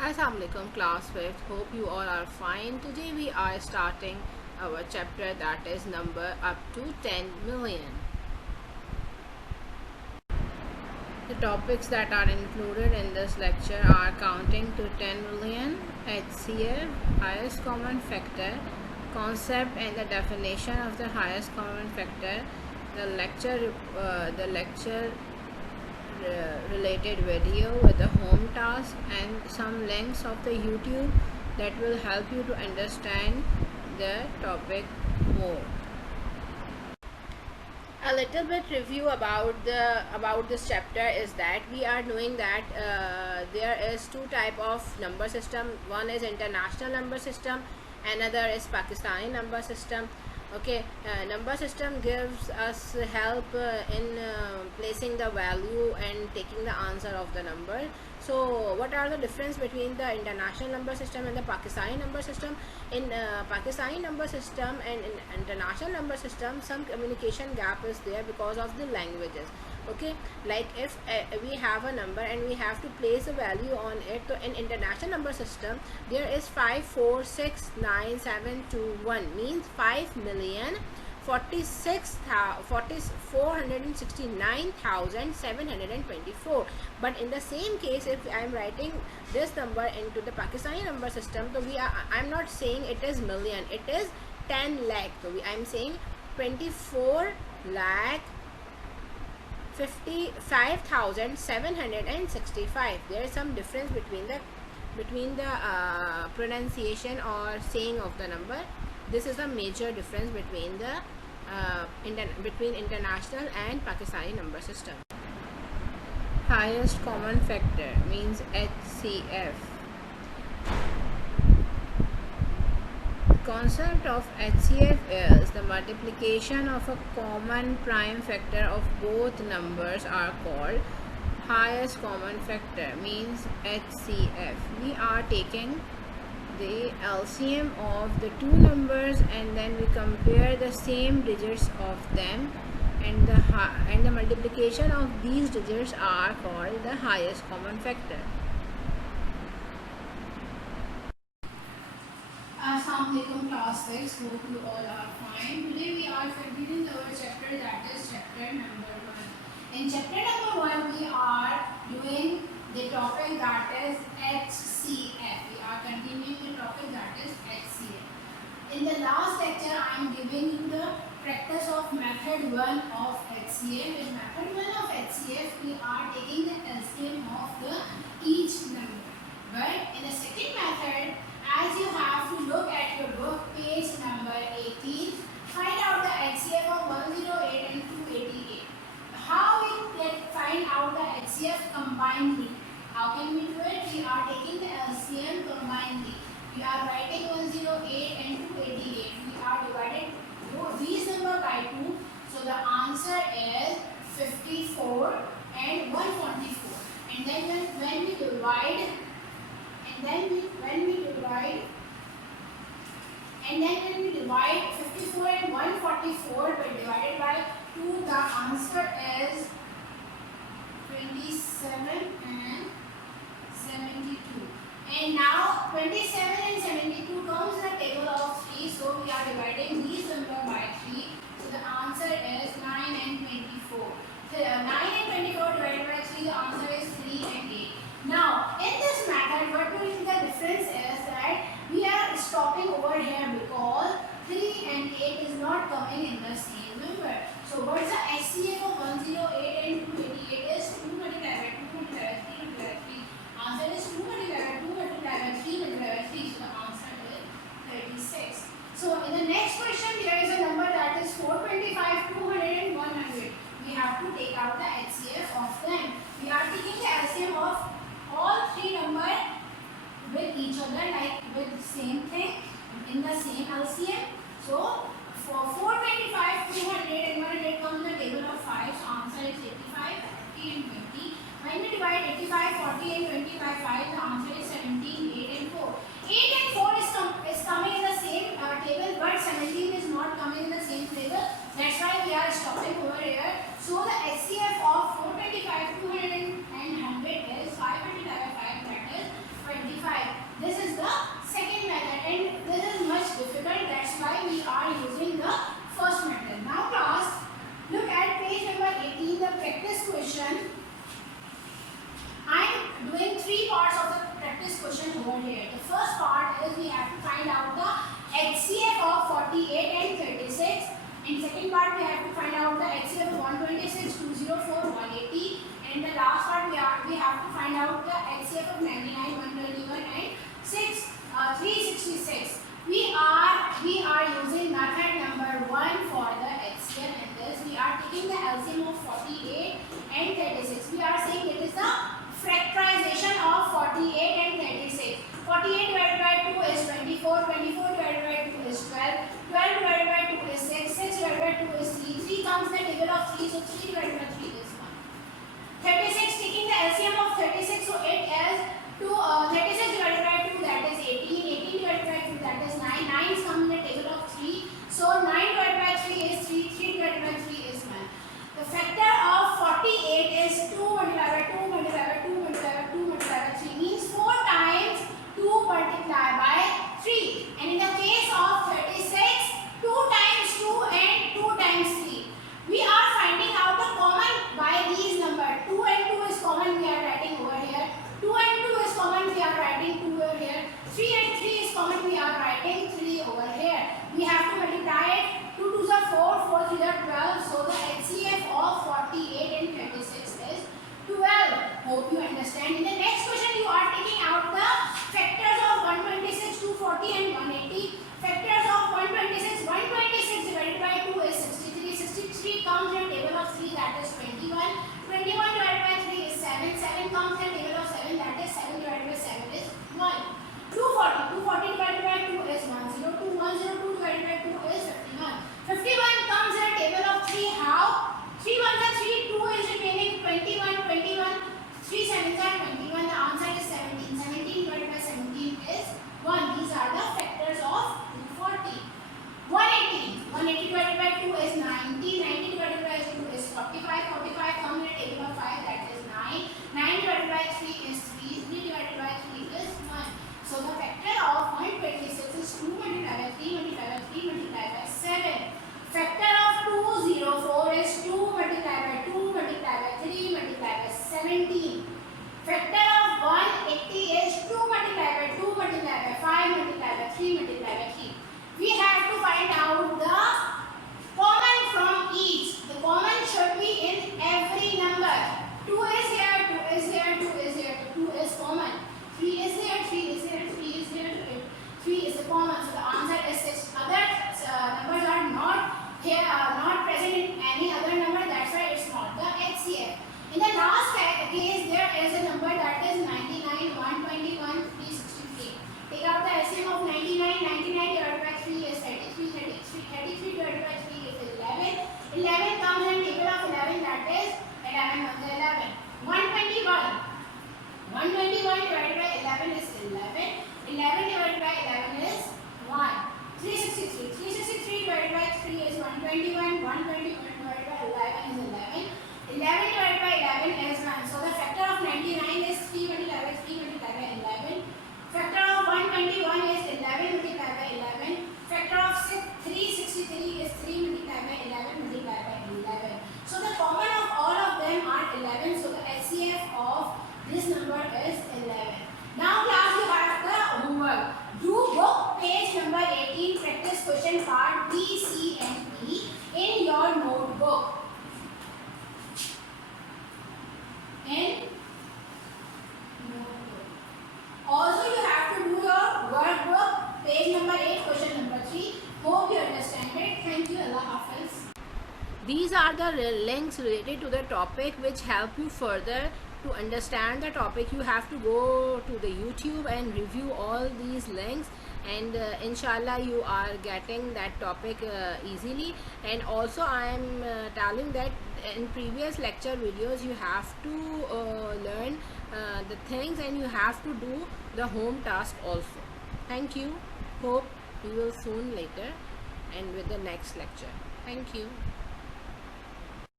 Assalamualaikum class 5th. Hope you all are fine. Today we are starting our chapter that is number up to 10 million. The topics that are included in this lecture are counting to 10 million, HCF, highest common factor, concept and the definition of the highest common factor, the lecture related video with the home task and some links of the YouTube that will help you to understand the topic more. A little bit review about this chapter is that we are knowing that there is two type of number system. One is international number system, another is Pakistani number system. Okay, number system gives us help in placing the value and taking the answer of the number. So what are the difference between the international number system and the Pakistani number system? In Pakistani number system and in international number system, some communication gap is there because of the languages. Okay, like if we have a number and we have to place a value on it, so in international number system there is 5469721 means 5,469,724. But in the same case, if I am writing this number into the Pakistani number system, so I'm not saying it is million, it is 10 lakh. So I am saying 24 lakh 55,765. There is some difference between the pronunciation or saying of the number. This is a major difference between the between international and Pakistani number system. Highest common factor means HCF. Concept of HCF is the multiplication of a common prime factor of both numbers are called highest common factor means HCF. We are taking the LCM of the two numbers and then we compare the same digits of them, and the multiplication of these digits are called the highest common factor. Assalamualaikum class 6, hope you all are fine. Today we are continuing our chapter that is chapter number 1. In chapter number 1 we are doing the topic that is HCF. We are continuing the topic that is HCF. In the last lecture I am giving you the practice of method 1 of HCF. In method 1 of HCF we are taking the LCM of each number. But in the second method, as you have to look at your book page number 18, find out the HCF of 108 and 288. How we find out the HCF combinedly? How can we do it? We are taking the LCM combinedly. We are writing 108 and 288. We are dividing these number by 2. So the answer is 54 and 144. And then when we divide when we divide 54 and 144 by divided by 2, the answer is 27 and 72. And now 27 and 72 comes in the table of 3, so we are dividing these numbers by 3. So the answer is 9 and 24. So 9 and 24 divided by 3, the answer is 3 and 8. Now, in this method, what will be the difference is that we are stopping over here because 3 and 8 is not coming in the same number. So, what's the HCF of 108 and 288 is 2 multiplied by 2 multiplied by 3 multiplied by 3. Answer is 2 multiplied by 2 multiplied by 3 multiplied by 3. So, the answer is 36. So, in the next question, there is a number that is 425, 200 and 100. We have to take out the HCF of them. We are taking the LCM of all three numbers with each other, like with the same thing in the same LCM. So for 425, 200 and 100 comes in the table of 5. So answer is 85, 40 and 20. When we divide 85, 40 and 20 by 5, the answer is 17, 8 and 4. 8 and 4 is coming in the same table, but 17 is not coming in the same table. That's why we are stopping over here. So the HCF of 425, 200 and 100 is 5 multiplied by 5, that is 25. practice question over here. The first part is we have to find out the HCF of 48 and 36. In second part we have to find out the HCF of 126, 204, 180. And in the last part we have to find out the HCF of 99, 121 and 366. We are using method number 1 for the HCF, and this we are taking the LCM of 48 and 36. We are saying it is the factorization of 48 and 36. 48 divided by 2 is 24, 24 divided by 2 is 12, 12 divided by 2 is 6, 6 divided by 2 is 3, 3 comes the table of 3, so 3 divided by 3 is 1. 36, taking the LCM of 36, so it is 36 divided by 2, that is 18, 18 divided by 2, that is 9, 9 is coming in the table of 3, so 9 divided by 3 is 3, 3 divided by 3 is 1. The factor of 48 is 2 multiplied by 2 multiplied by 2 multiplied by 2 multiplied by 3, means 4 times 2 multiplied by 3. And in the case of 36, 2 times 2 and 2 times 3. We are finding out the common by these numbers. 2 and 2 is common, we are writing over here. 2 and 2 is common, we are writing 2 over here. 3 and 3 is common, we are writing 3 over here. We have to multiply it. 2 2s are 4, 4 3s are 12. So the HCF of 48 and 26 is 12. Hope you understand. In the next question, you are taking out the factors of 126, 240 and 180. Factors of 126, 126 divided by 2 is 63. 63 comes in table of 3, that is 21. 21 divided by 3 is 7. 7 comes in table of 7, that is 7 divided by 7 is 1. 240. 240 divided by 2 is 102. 102 divided by 2 is 51. 51 comes in a table of 3. How? 3 1s are 3, 2 is remaining, 21, 21, 3 7s are 21. The answer is 17. 17 divided by 17 is 1. These are the factors of 240. 180. 180 divided by 2 is 90. 90 divided by 2 is 45. 45 comes in a table of 5, that is 9. 9 divided by 3 is 3. 3 divided by 3 is 1. So the factor of 126 is 2 multiplied by 3 multiplied by 3 multiplied by 7. Factor of 204 is 2 multiplied by 2 multiplied by 3 multiplied by 17. Factor of 180 is 2 multiplied by 2 multiplied by 5 multiplied by 3 multiplied by 3. We have to find out the common from each. The common should be in every number. 2 is here, 2 is here, 2 is here, 2 is common. 3 is here, 3 is here, 3 is here, 3 is the common. So the answer is 6. Other numbers are not here, not present in any other number. That's why it's not the HCF. In the last case, there is a number that is 99, 121, 363. Take out the LCM of 99. 99 divided by 3 is 33. 33 divided by 3 is 11. 11 comes in table of 11, that is 11 1 11. 121. 121 divided by 11 is 11. 11 divided by 11 is 1. 363. 363 divided by 3 is 121. 121 divided by 11 is 11. 11 divided by 11 is 1. So the factor of 99 is 3 multiplied by 3 multiplied by 11. Factor of 121 is 11 multiplied by 11. Factor of 363 is 3 multiplied by 11 multiplied by 11. So the common of all of them are 11. So the HCF of this number is 11. Now class, you have the homework. Do book page number 18, practice question part B, C and E in your notebook. In notebook. Also you have to do your workbook, page number 8, question number 3. Hope you understand it. Thank you. Allah Hafiz. These are the links related to the topic which help you further to understand the topic. You have to go to the YouTube and review all these links, and inshallah you are getting that topic easily. And also I am telling that in previous lecture videos you have to learn the things, and you have to do the home task also. Thank you. Hope we will soon later and with the next lecture. Thank you.